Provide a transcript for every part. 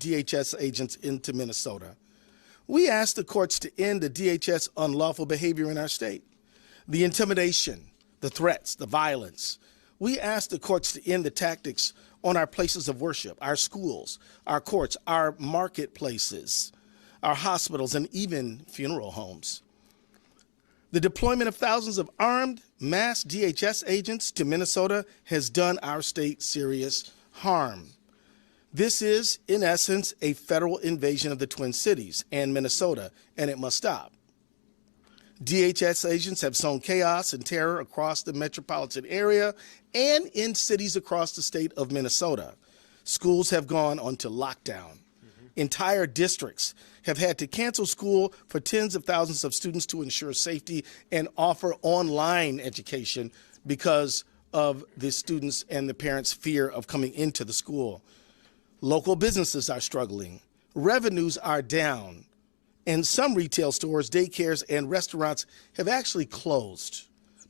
DHS agents into Minnesota. We asked the courts to end the DHS unlawful behavior in our state, the intimidation, the threats, the violence. We asked the courts to end the tactics on our places of worship, our schools, our courts, our marketplaces, our hospitals, and even funeral homes. The deployment of thousands of armed, mass DHS agents to Minnesota has done our state serious harm. This is, in essence, a federal invasion of the Twin Cities and Minnesota, and it must stop. DHS agents have sown chaos and terror across the metropolitan area and in cities across the state of Minnesota. Schools have gone onto lockdown. Entire districts have had to cancel school for tens of thousands of students to ensure safety and offer online education because of the students and the parents' fear of coming into the school. Local businesses are struggling. Revenues are down. And some retail stores, daycares, and restaurants have actually closed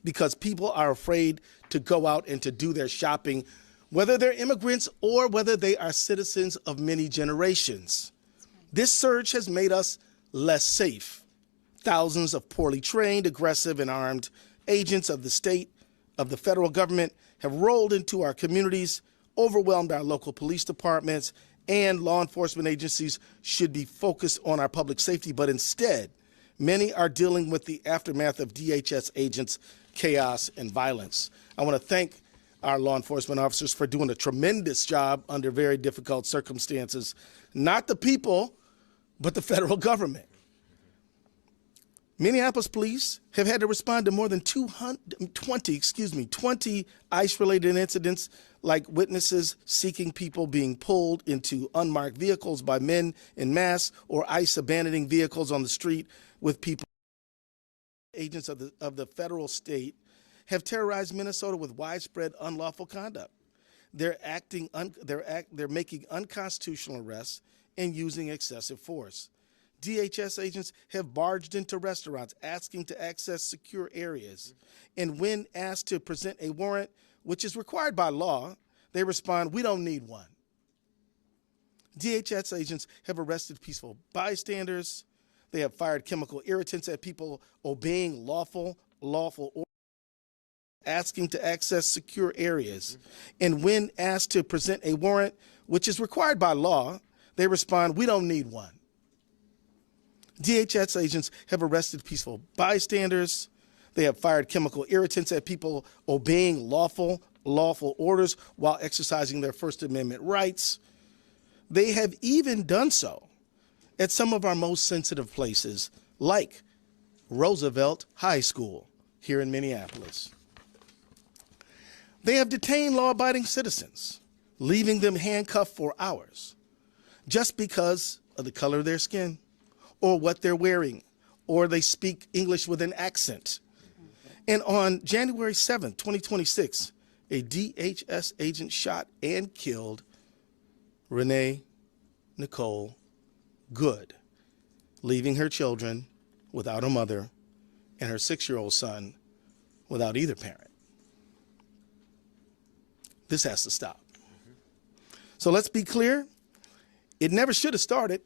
because people are afraid to go out and to do their shopping, whether they're immigrants or whether they are citizens of many generations. This surge has made us less safe. Thousands of poorly trained, aggressive, and armed agents of the state, of the federal government have rolled into our communities, overwhelmed our local police departments, and law enforcement agencies should be focused on our public safety, but instead, many are dealing with the aftermath of DHS agents' chaos and violence. I want to thank our law enforcement officers for doing a tremendous job under very difficult circumstances. Not the people, but the federal government. Minneapolis police have had to respond to more than 20 ICE-related incidents, like witnesses seeking people being pulled into unmarked vehicles by men en masse, or ICE abandoning vehicles on the street with people. Agents of the federal state have terrorized Minnesota with widespread unlawful conduct. They're making unconstitutional arrests and using excessive force. DHS agents have barged into restaurants asking to access secure areas, and when asked to present a warrant, which is required by law, they respond, "We don't need one." DHS agents have arrested peaceful bystanders. They have fired chemical irritants at people obeying lawful orders, asking to access secure areas. And when asked to present a warrant, which is required by law, they respond, "We don't need one." DHS agents have arrested peaceful bystanders. They have fired chemical irritants at people obeying lawful orders while exercising their First Amendment rights. They have even done so at some of our most sensitive places, like Roosevelt High School here in Minneapolis. They have detained law-abiding citizens, leaving them handcuffed for hours, just because of the color of their skin, or what they're wearing, or they speak English with an accent. And on January 7th, 2026, a DHS agent shot and killed Renee Nicole Good, leaving her children without a mother and her 6-year-old son without either parent. This has to stop. So let's be clear. It never should have started.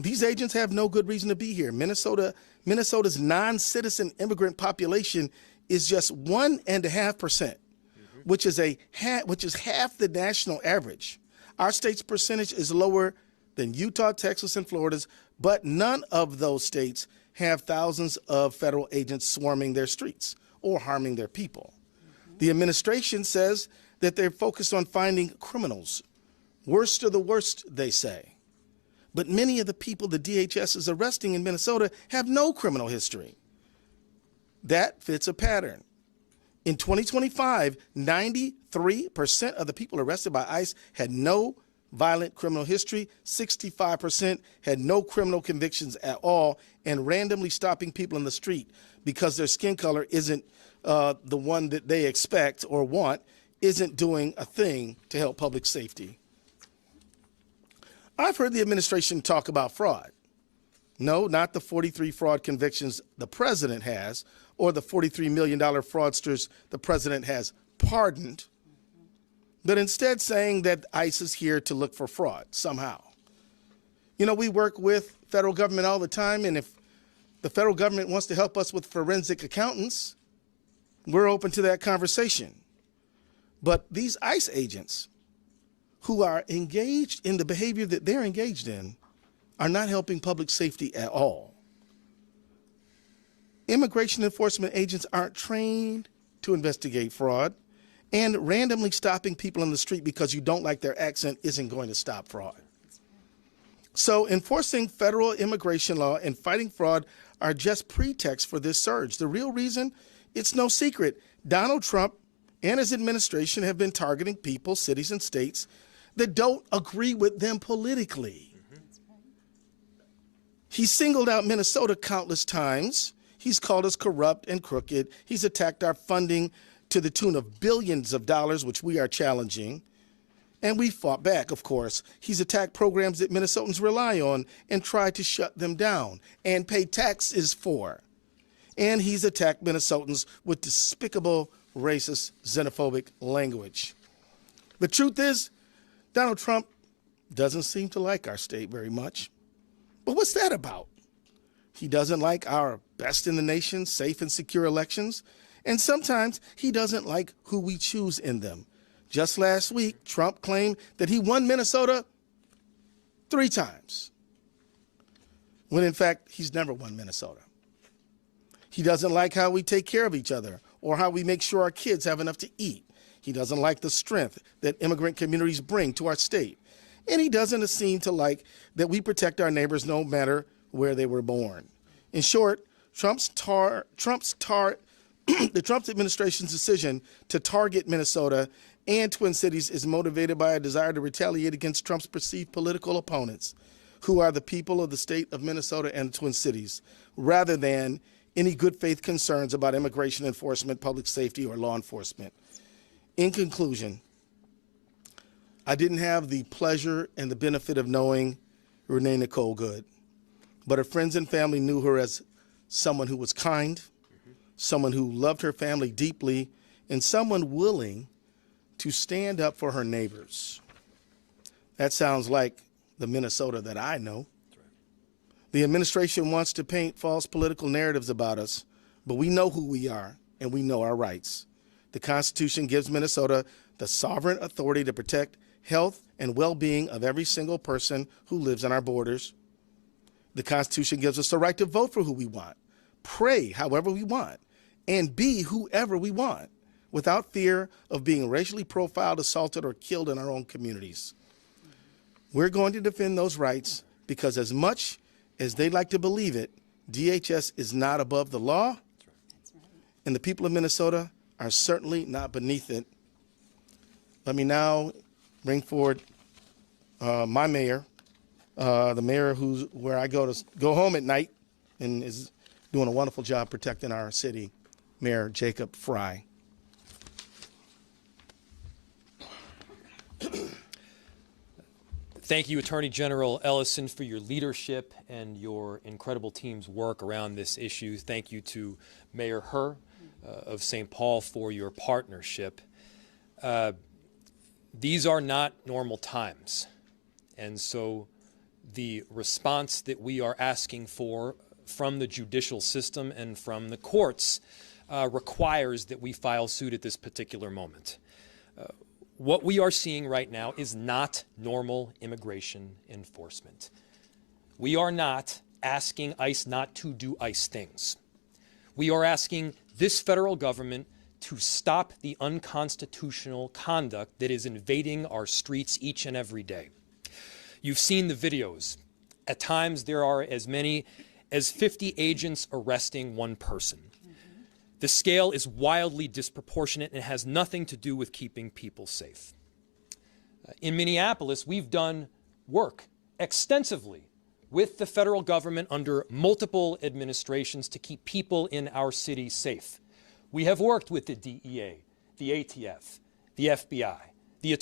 These agents have no good reason to be here. Minnesota's non-citizen immigrant population is just 1.5%, which is half the national average. Our state's percentage is lower than Utah, Texas, and Florida's, but none of those states have thousands of federal agents swarming their streets or harming their people. The administration says that they're focused on finding criminals. Worst of the worst, they say. But many of the people the DHS is arresting in Minnesota have no criminal history. That fits a pattern. In 2025, 93% of the people arrested by ICE had no violent criminal history, 65% had no criminal convictions at all, and randomly stopping people in the street because their skin color isn't the one that they expect or want isn't doing a thing to help public safety. I've heard the administration talk about fraud. No, not the 43 fraud convictions the president has, or the $43 million fraudsters the president has pardoned, but instead saying that ICE is here to look for fraud somehow. You know, we work with federal government all the time, and if the federal government wants to help us with forensic accountants, we're open to that conversation. But these ICE agents who are engaged in the behavior that they're engaged in are not helping public safety at all. Immigration enforcement agents aren't trained to investigate fraud, and randomly stopping people on the street because you don't like their accent isn't going to stop fraud. So enforcing federal immigration law and fighting fraud are just pretexts for this surge. The real reason, it's no secret. Donald Trump and his administration have been targeting people, cities, and states that don't agree with them politically. He singled out Minnesota countless times. He's called us corrupt and crooked. He's attacked our funding to the tune of billions of dollars, which we are challenging. And we fought back, of course. He's attacked programs that Minnesotans rely on and tried to shut them down and pay taxes for. And he's attacked Minnesotans with despicable, racist, xenophobic language. The truth is, Donald Trump doesn't seem to like our state very much. But what's that about? He doesn't like our best in the nation, safe and secure elections. And sometimes he doesn't like who we choose in them. Just last week, Trump claimed that he won Minnesota 3 times, when in fact, he's never won Minnesota. He doesn't like how we take care of each other or how we make sure our kids have enough to eat. He doesn't like the strength that immigrant communities bring to our state. And he doesn't seem to like that we protect our neighbors no matter where they were born. In short, the Trump administration's decision to target Minnesota and Twin Cities is motivated by a desire to retaliate against Trump's perceived political opponents, who are the people of the state of Minnesota and Twin Cities, rather than any good faith concerns about immigration enforcement, public safety, or law enforcement. In conclusion, I didn't have the pleasure and the benefit of knowing Renee Nicole Good, but her friends and family knew her as someone who was kind, someone who loved her family deeply, and someone willing to stand up for her neighbors. That sounds like the Minnesota that I know. The administration wants to paint false political narratives about us, but we know who we are and we know our rights. The Constitution gives Minnesota the sovereign authority to protect health and well-being of every single person who lives on our borders. The Constitution gives us the right to vote for who we want, pray however we want, and be whoever we want, without fear of being racially profiled, assaulted, or killed in our own communities. We're going to defend those rights because as much as they like to believe it, DHS is not above the law, and the people of Minnesota are certainly not beneath it. Let me now bring forward my mayor, the mayor where I go home at night and is doing a wonderful job protecting our city, Mayor Jacob Fry. Thank you, Attorney General Ellison, for your leadership and your incredible team's work around this issue. Thank you to Mayor Herr of St. Paul for your partnership. These are not normal times, and so the response that we are asking for from the judicial system and from the courts requires that we file suit at this particular moment. What we are seeing right now is not normal immigration enforcement. We are not asking ICE not to do ICE things. We are asking this federal government to stop the unconstitutional conduct that is invading our streets each and every day. You've seen the videos. At times there are as many as 50 agents arresting one person. The scale is wildly disproportionate and has nothing to do with keeping people safe. In Minneapolis, we've done work extensively with the federal government under multiple administrations to keep people in our city safe. We have worked with the DEA, the ATF, the FBI, the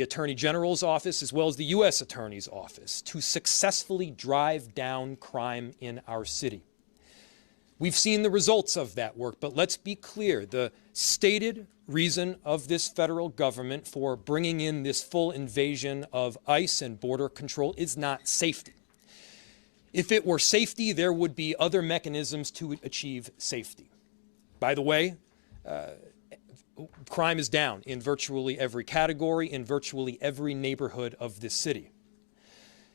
Attorney General's office, as well as the U.S. Attorney's office, to successfully drive down crime in our city. We've seen the results of that work, but let's be clear. The stated reason of this federal government for bringing in this full invasion of ICE and border control is not safety. If it were safety, there would be other mechanisms to achieve safety. By the way, crime is down in virtually every category, in virtually every neighborhood of this city.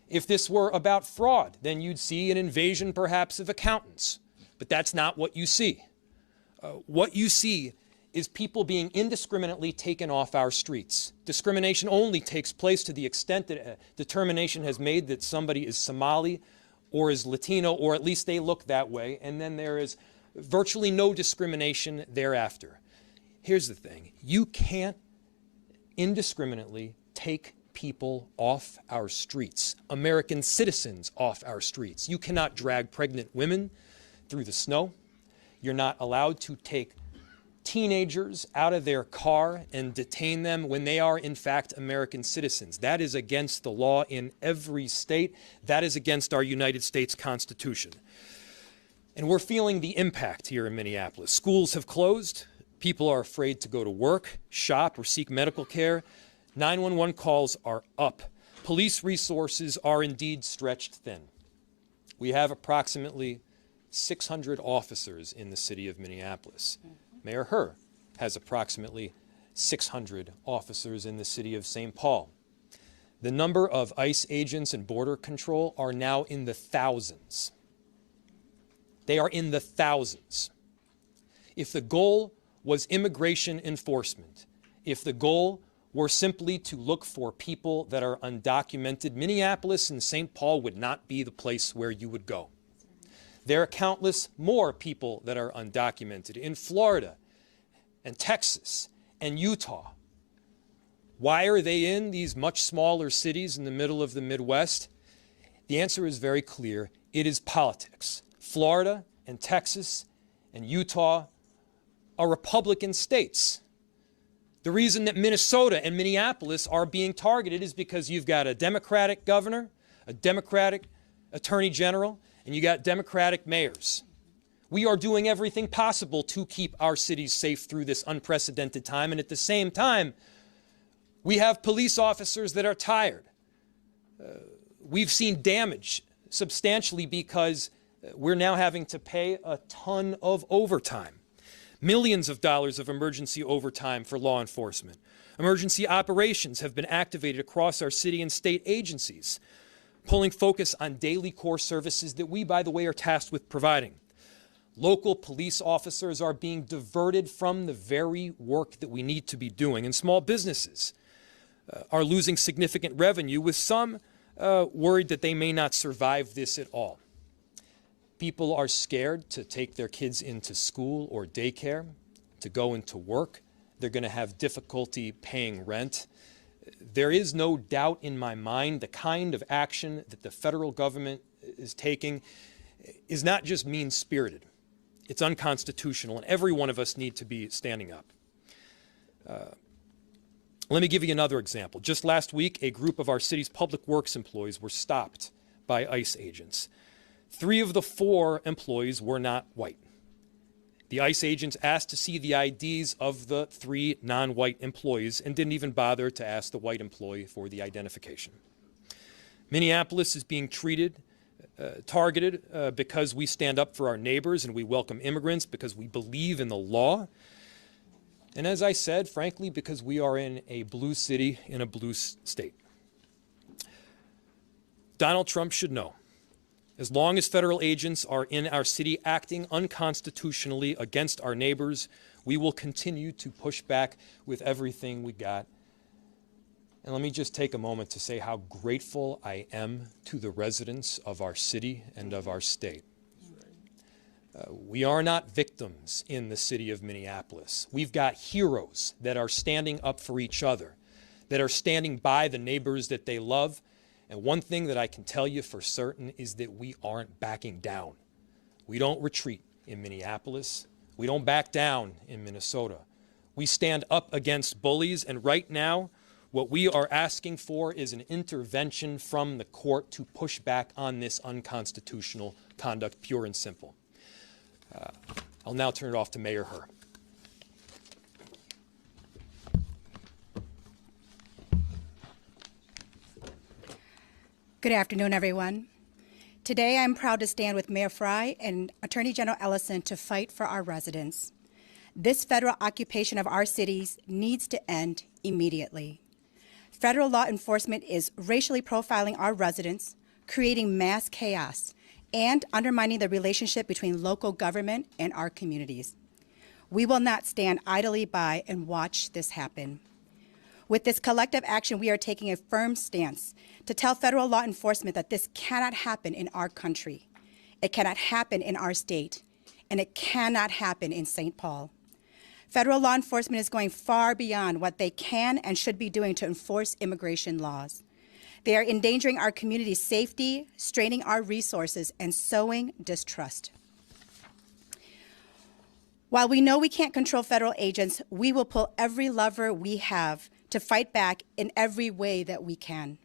If this were about fraud, then you'd see an invasion perhaps of accountants. But that's not what you see. What you see is people being indiscriminately taken off our streets. Discrimination only takes place to the extent that a determination has made that somebody is Somali or is Latino, or at least they look that way, and then there is virtually no discrimination thereafter. Here's the thing. You can't indiscriminately take people off our streets, American citizens off our streets. You cannot drag pregnant women through the snow. You're not allowed to take teenagers out of their car and detain them when they are in fact American citizens. That is against the law in every state. That is against our United States Constitution. And we're feeling the impact here in Minneapolis. Schools have closed. People are afraid to go to work, shop, or seek medical care. 911 calls are up. Police resources are indeed stretched thin. We have approximately 600 officers in the city of Minneapolis. Mayor Herr has approximately 600 officers in the city of St. Paul. The number of ICE agents and border control are now in the thousands. They are in the thousands. If the goal was immigration enforcement, if the goal were simply to look for people that are undocumented, Minneapolis and St. Paul would not be the place where you would go. There are countless more people that are undocumented in Florida and Texas and Utah. Why are they in these much smaller cities in the middle of the Midwest? The answer is very clear. It is politics. Florida and Texas and Utah are Republican states. The reason that Minnesota and Minneapolis are being targeted is because you've got a Democratic governor, a Democratic attorney general, and you got Democratic mayors. We are doing everything possible to keep our cities safe through this unprecedented time, and at the same time, we have police officers that are tired. We've seen damage substantially because we're now having to pay a ton of overtime. Millions of dollars of emergency overtime for law enforcement. Emergency operations have been activated across our city and state agencies, pulling focus on daily core services that we, by the way, are tasked with providing. Local police officers are being diverted from the very work that we need to be doing, and small businesses are losing significant revenue, with some worried that they may not survive this at all. People are scared to take their kids into school or daycare, to go into work. They're going to have difficulty paying rent. There is no doubt in my mind the kind of action that the federal government is taking is not just mean-spirited. It's unconstitutional, and every one of us need to be standing up. Let me give you another example. Just last week, a group of our city's public works employees were stopped by ICE agents. 3 of the 4 employees were not white. The ICE agents asked to see the IDs of the 3 non-white employees and didn't even bother to ask the white employee for the identification. Minneapolis is being targeted because we stand up for our neighbors and we welcome immigrants, because we believe in the law. And as I said, frankly, because we are in a blue city, in a blue state. Donald Trump should know, as long as federal agents are in our city acting unconstitutionally against our neighbors, we will continue to push back with everything we got. And let me just take a moment to say how grateful I am to the residents of our city and of our state. We are not victims in the city of Minneapolis. We've got heroes that are standing up for each other, that are standing by the neighbors that they love. And one thing that I can tell you for certain is that we aren't backing down. We don't retreat in Minneapolis. We don't back down in Minnesota. We stand up against bullies, and right now, what we are asking for is an intervention from the court to push back on this unconstitutional conduct, pure and simple. I'll now turn it off to Mayor Herr. Good afternoon, everyone. Today, I'm proud to stand with Mayor Frey and Attorney General Ellison to fight for our residents. This federal occupation of our cities needs to end immediately. Federal law enforcement is racially profiling our residents, creating mass chaos, and undermining the relationship between local government and our communities. We will not stand idly by and watch this happen. With this collective action, we are taking a firm stance to tell federal law enforcement that this cannot happen in our country. It cannot happen in our state, and it cannot happen in St. Paul. Federal law enforcement is going far beyond what they can and should be doing to enforce immigration laws. They are endangering our community's safety, straining our resources, and sowing distrust. While we know we can't control federal agents, we will pull every lever we have to fight back in every way that we can.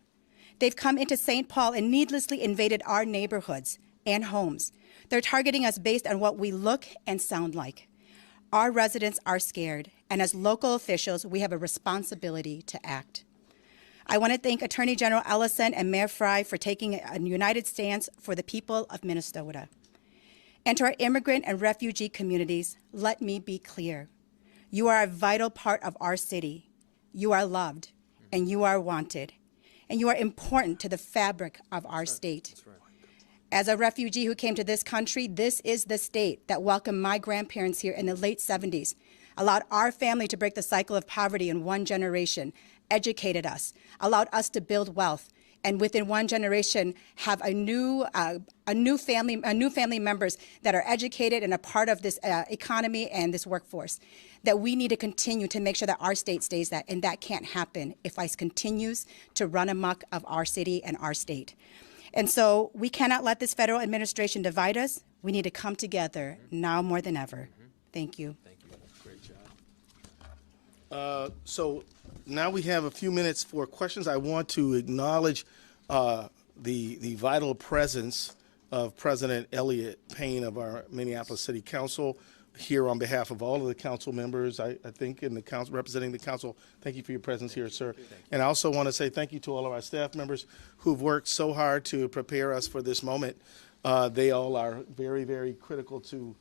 They've come into St. Paul and needlessly invaded our neighborhoods and homes. They're targeting us based on what we look and sound like. Our residents are scared, and as local officials, we have a responsibility to act. I want to thank Attorney General Ellison and Mayor Frey for taking a united stance for the people of Minnesota. And to our immigrant and refugee communities, let me be clear. You are a vital part of our city. You are loved, and you are wanted, and you are important to the fabric of our state. That's right. As a refugee who came to this country, this is the state that welcomed my grandparents here in the late 70s, allowed our family to break the cycle of poverty in one generation, educated us, allowed us to build wealth, and within one generation have a new family members that are educated and a part of this economy and this workforce. That we need to continue to make sure that our state stays that, and that can't happen if ICE continues to run amok of our city and our state. And so we cannot let this federal administration divide us. We need to come together now more than ever. Thank you. Thank you. Great job. So now we have a few minutes for questions. I want to acknowledge the vital presence of President Elliott Payne of our Minneapolis City Council here on behalf of all of the council members, I think, in the council, representing the council. Thank you for your presence here, sir. And I also want to say thank you to all of our staff members who've worked so hard to prepare us for this moment. They all are very, very critical to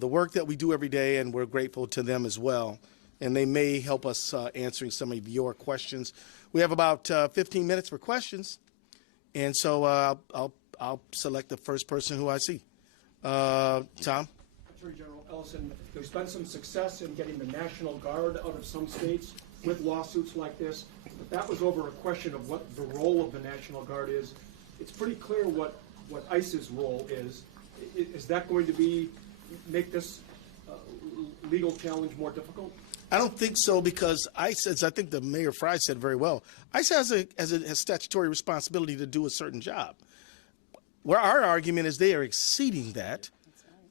the work that we do every day, and we're grateful to them as well. And they may help us answering some of your questions. We have about 15 minutes for questions, and so I'll select the first person who I see. Tom? Attorney General Ellison, there's been some success in getting the National Guard out of some states with lawsuits like this, but that was over a question of what the role of the National Guard is. It's pretty clear what ICE's role is. Is that going to make this legal challenge more difficult? I don't think so, because ICE, as I think the Mayor Frey said very well, ICE has a statutory responsibility to do a certain job. Where our argument is they are exceeding that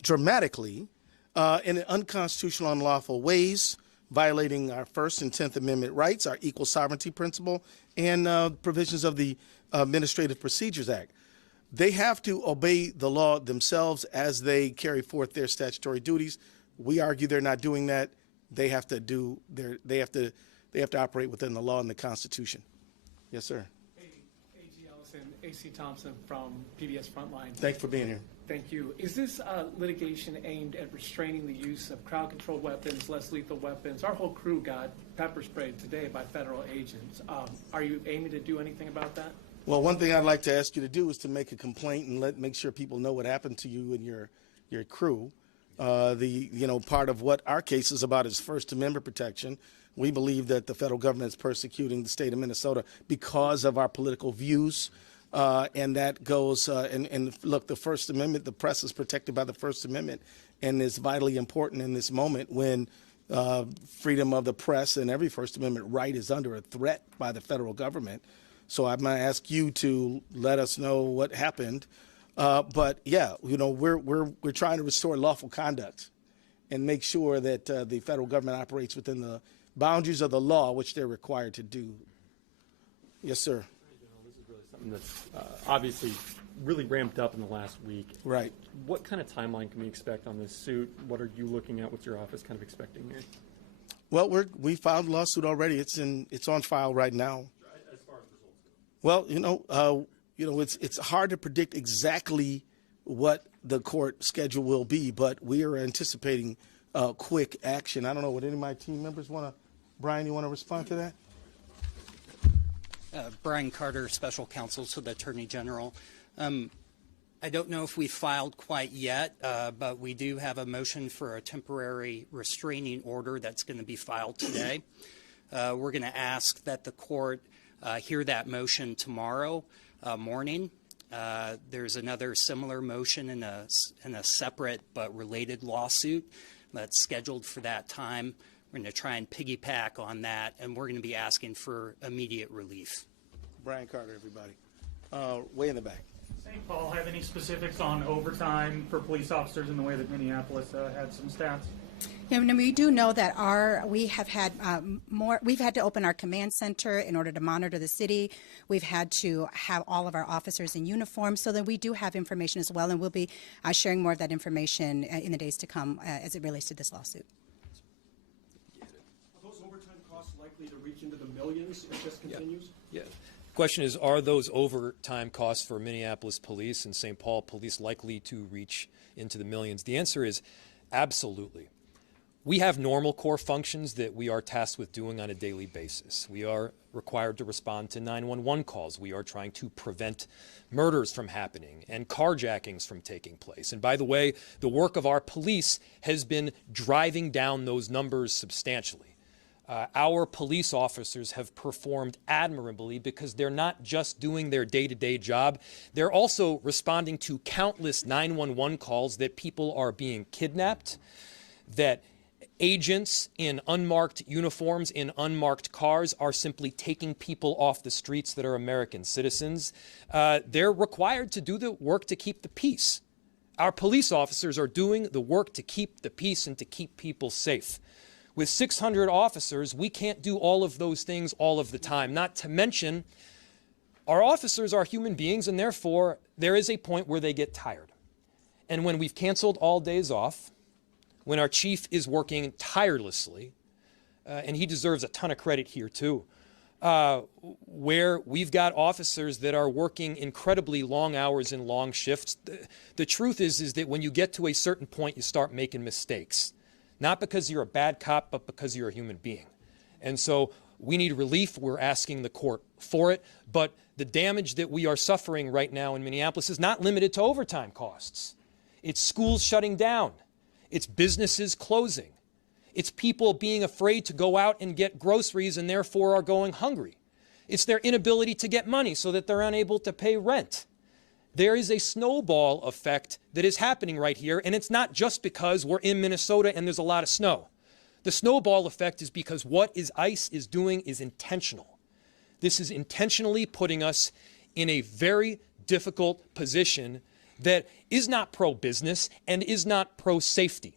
dramatically in unconstitutional, unlawful ways, violating our First and 10th Amendment rights, our equal sovereignty principle, and provisions of the Administrative Procedures Act. They have to obey the law themselves as they carry forth their statutory duties. We argue they're not doing that. They have to do they have to operate within the law and the Constitution. Yes, sir. Hey, A.G. Ellison, A.C. Thompson from PBS Frontline. Thanks for being here. Thank you. Is this litigation aimed at restraining the use of crowd-controlled weapons, less lethal weapons? Our whole crew got pepper sprayed today by federal agents. Are you aiming to do anything about that? Well, one thing I'd like to ask you to do is to make a complaint and make sure people know what happened to you and your crew. Part of what our case is about is First Amendment protection. We believe that the federal government is persecuting the state of Minnesota because of our political views. And that goes, and look, the First Amendment, the press is protected by the First Amendment, and is vitally important in this moment when freedom of the press and every First Amendment right is under a threat by the federal government. So I'm going to ask you to let us know what happened. But yeah, we're trying to restore lawful conduct and make sure that the federal government operates within the boundaries of the law, which they're required to do. Yes, sir. This is really something that's obviously really ramped up in the last week. Right. What kind of timeline can we expect on this suit? What are you looking at? What's your office kind of expecting here? Well, we filed a lawsuit already. It's on file right now. As far as results go. Well, it's hard to predict exactly what the court schedule will be, but we are anticipating quick action. I don't know, would any of my team members want to, Brian, you want to respond to that? Brian Carter, Special Counsel to the Attorney General. I don't know if we filed quite yet, but we do have a motion for a temporary restraining order that's going to be filed today. We're going to ask that the court hear that motion tomorrow morning. There's another similar motion in a separate but related lawsuit that's scheduled for that time. We're going to try and piggyback on that, and we're going to be asking for immediate relief. Brian Carter, everybody. Way in the back. St. Paul have any specifics on overtime for police officers in the way that Minneapolis had some stats? Yeah, and we do know that we have had we've had to open our command center in order to monitor the city. We've had to have all of our officers in uniform, so that we do have information as well, and we'll be sharing more of that information in the days to come as it relates to this lawsuit. Are those overtime costs likely to reach into the millions if this continues? Yeah. The question is, are those overtime costs for Minneapolis police and St. Paul police likely to reach into the millions? The answer is absolutely. We have normal core functions that we are tasked with doing on a daily basis. We are required to respond to 911 calls. We are trying to prevent murders from happening and carjackings from taking place. And by the way, the work of our police has been driving down those numbers substantially. Our police officers have performed admirably because they're not just doing their day-to-day job, they're also responding to countless 911 calls that people are being kidnapped, that agents in unmarked uniforms, in unmarked cars, are simply taking people off the streets that are American citizens. They're required to do the work to keep the peace. Our police officers are doing the work to keep the peace and to keep people safe. With 600 officers, we can't do all of those things all of the time. Not to mention, our officers are human beings, and therefore there is a point where they get tired. And when we've canceled all days off, when our chief is working tirelessly, and he deserves a ton of credit here too, where we've got officers that are working incredibly long hours and long shifts, the truth is that when you get to a certain point, you start making mistakes. Not because you're a bad cop, but because you're a human being. And so we need relief. We're asking the court for it. But the damage that we are suffering right now in Minneapolis is not limited to overtime costs. It's schools shutting down. It's businesses closing. It's people being afraid to go out and get groceries and therefore are going hungry. It's their inability to get money so that they're unable to pay rent. There is a snowball effect that is happening right here, and it's not just because we're in Minnesota and there's a lot of snow. The snowball effect is because what ICE is doing is intentional. This is intentionally putting us in a very difficult position that is not pro-business and is not pro-safety.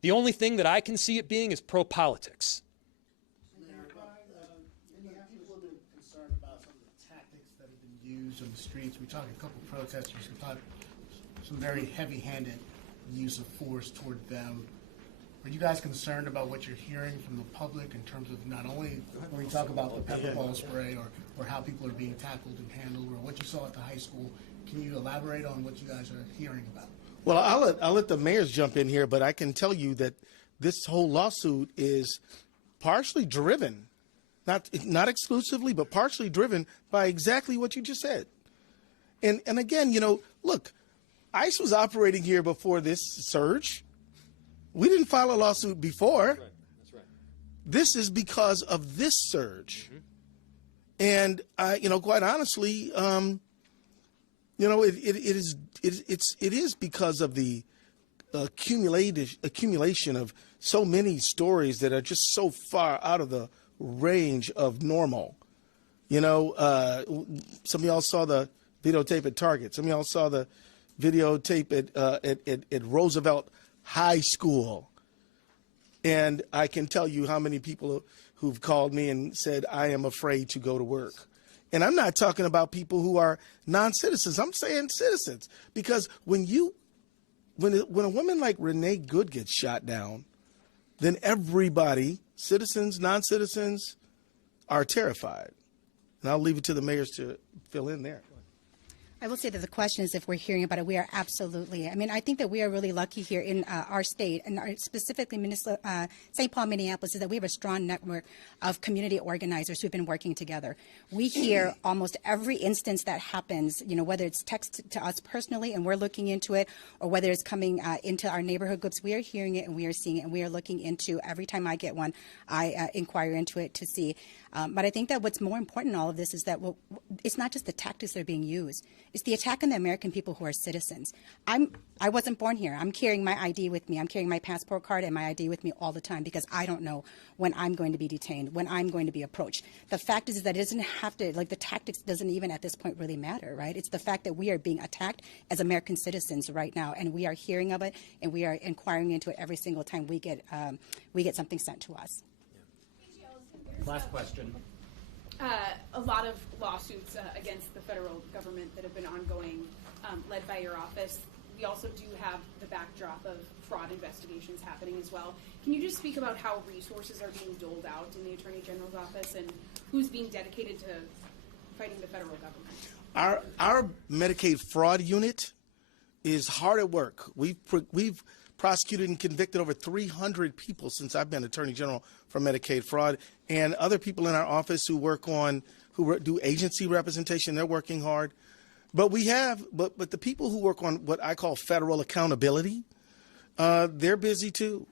The only thing that I can see it being is pro-politics. Many people have been concerned about some of the tactics that have been used on the streets. We talked to a couple of protesters who thought some very heavy-handed use of force toward them. Are you guys concerned about what you're hearing from the public in terms of not only when we talk about the pepper ball spray or how people are being tackled and handled, or what you saw at the high school? Can you elaborate on what you guys are hearing about? Well, I'll let the mayors jump in here, but I can tell you that this whole lawsuit is partially driven, not exclusively, but partially driven by exactly what you just said. And again, look, ICE was operating here before this surge. We didn't file a lawsuit before. That's right. That's right. This is because of this surge. Mm-hmm. And quite honestly, it is because of the accumulation of so many stories that are just so far out of the range of normal. Some of y'all saw the videotape at Target. Some of y'all saw the videotape at Roosevelt High School. And I can tell you how many people who've called me and said, I am afraid to go to work. And I'm not talking about people who are non-citizens. I'm saying citizens. Because when a woman like Renee Good gets shot down, then everybody, citizens, non-citizens, are terrified. And I'll leave it to the mayors to fill in there. I will say that the question is if we're hearing about it. We are absolutely. I mean, I think that we are really lucky here in our state, and specifically St. Paul, Minneapolis, is that we have a strong network of community organizers who've been working together. We hear almost every instance that happens, whether it's text to us personally and we're looking into it, or whether it's coming into our neighborhood groups. We are hearing it and we are seeing it, and we are looking into every time I get one, I inquire into it to see. But I think that what's more important in all of this is that it's not just the tactics that are being used. It's the attack on the American people who are citizens. I wasn't born here. I'm carrying my ID with me. I'm carrying my passport card and my ID with me all the time because I don't know when I'm going to be detained, when I'm going to be approached. The fact is that it doesn't have to, the tactics doesn't even at this point really matter, right? It's the fact that we are being attacked as American citizens right now, and we are hearing of it, and we are inquiring into it every single time we get something sent to us. Last question. A lot of lawsuits against the federal government that have been ongoing, led by your office. We also do have the backdrop of fraud investigations happening as well. Can you just speak about how resources are being doled out in the Attorney General's office and who's being dedicated to fighting the federal government? Our Medicaid fraud unit is hard at work. We've prosecuted and convicted over 300 people since I've been Attorney General for Medicaid fraud, and other people in our office who do agency representation. They're working hard, but but the people who work on what I call federal accountability, they're busy too,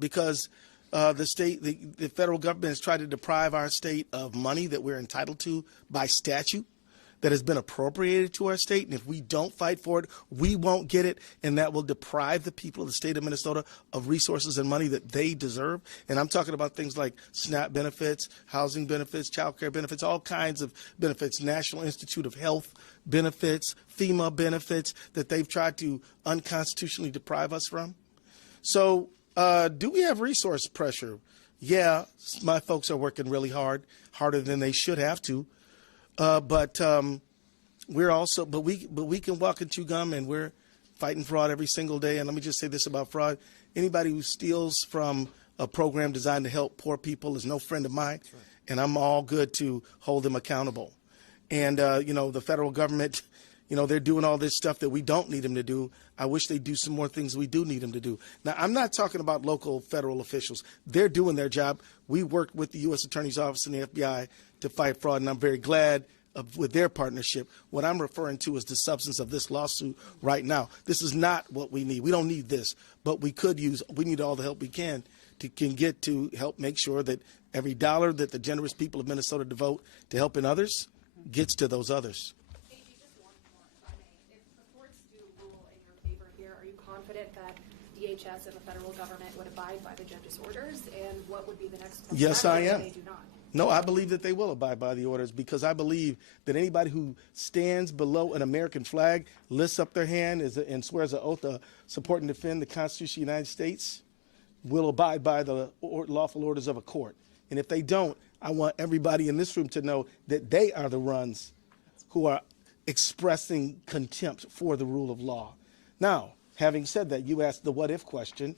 because the federal government has tried to deprive our state of money that we're entitled to by statute, that has been appropriated to our state, and if we don't fight for it, we won't get it, and that will deprive the people of the state of Minnesota of resources and money that they deserve. And I'm talking about things like SNAP benefits, housing benefits, child care benefits, all kinds of benefits, National Institute of Health benefits, FEMA benefits that they've tried to unconstitutionally deprive us from. So do we have resource pressure? Yeah, my folks are working really hard, harder than they should have to. But we can walk and chew gum, and we're fighting fraud every single day. And let me just say this about fraud. Anybody who steals from a program designed to help poor people is no friend of mine. Right. And I'm all good to hold them accountable. And, the federal government, they're doing all this stuff that we don't need them to do. I wish they'd do some more things we do need them to do. Now, I'm not talking about local federal officials. They're doing their job. We worked with the U.S. Attorney's Office and the FBI to fight fraud, and I'm very glad with their partnership. What I'm referring to is the substance of this lawsuit right now. This is not what we need. We don't need this, but we need all the help we can get to help make sure that every dollar that the generous people of Minnesota devote to helping others gets to those others. AG, just one more, if I may. If the courts do rule in your favor here, are you confident that DHS and the federal government would abide by the judge's orders, and what would be the next step? Yes, I am. If they do not? No, I believe that they will abide by the orders, because I believe that anybody who stands below an American flag, lifts up their hand and swears an oath to support and defend the Constitution of the United States will abide by the lawful orders of a court. And if they don't, I want everybody in this room to know that they are the ones who are expressing contempt for the rule of law. Now, having said that, you asked the what if question.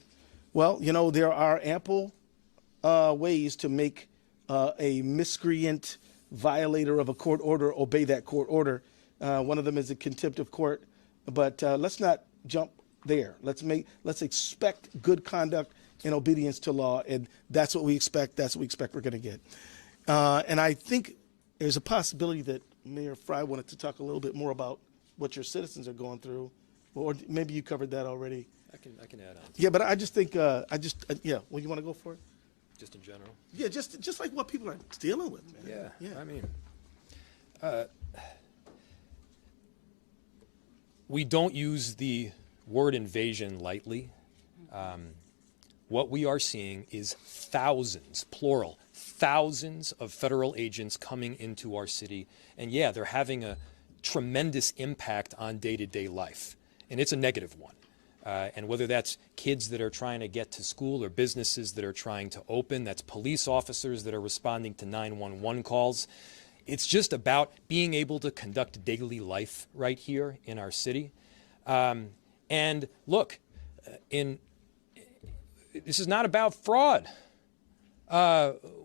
Well, there are ample ways to make a miscreant violator of a court order obey that court order. One of them is a contempt of court, but let's not jump there. Let's expect good conduct and obedience to law, and that's what we expect. That's what we expect we're going to get. And I think there's a possibility that Mayor Fry wanted to talk a little bit more about what your citizens are going through, or maybe you covered that already. I can add on. Yeah, but I just think well, you want to go for it? Just in general. Yeah, just like what people are dealing with, man. Yeah. I mean, we don't use the word invasion lightly. What we are seeing is thousands, plural, thousands of federal agents coming into our city. And yeah, they're having a tremendous impact on day-to-day life. And it's a negative one. And whether that's kids that are trying to get to school or businesses that are trying to open, that's police officers that are responding to 911 calls. It's just about being able to conduct daily life right here in our city. And look, this is not about fraud.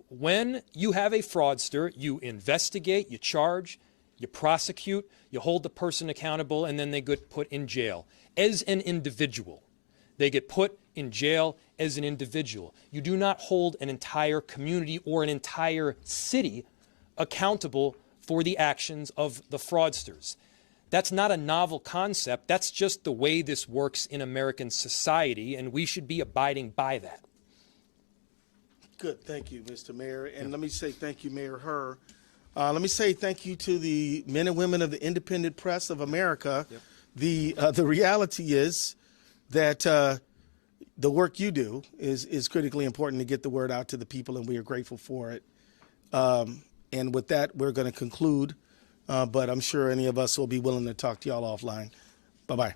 When you have a fraudster, you investigate, you charge, you prosecute, you hold the person accountable, and then they get put in jail as an individual. They get put in jail as an individual. You do not hold an entire community or an entire city accountable for the actions of the fraudsters. That's not a novel concept. That's just the way this works in American society, and we should be abiding by that. Good. Thank you, Mr. Mayor. And let me say thank you, Mayor Herr. Let me say thank you to the men and women of the independent press of America. Yep. The reality is that the work you do is critically important to get the word out to the people, and we are grateful for it. And with that, we're going to conclude, but I'm sure any of us will be willing to talk to y'all offline. Bye-bye.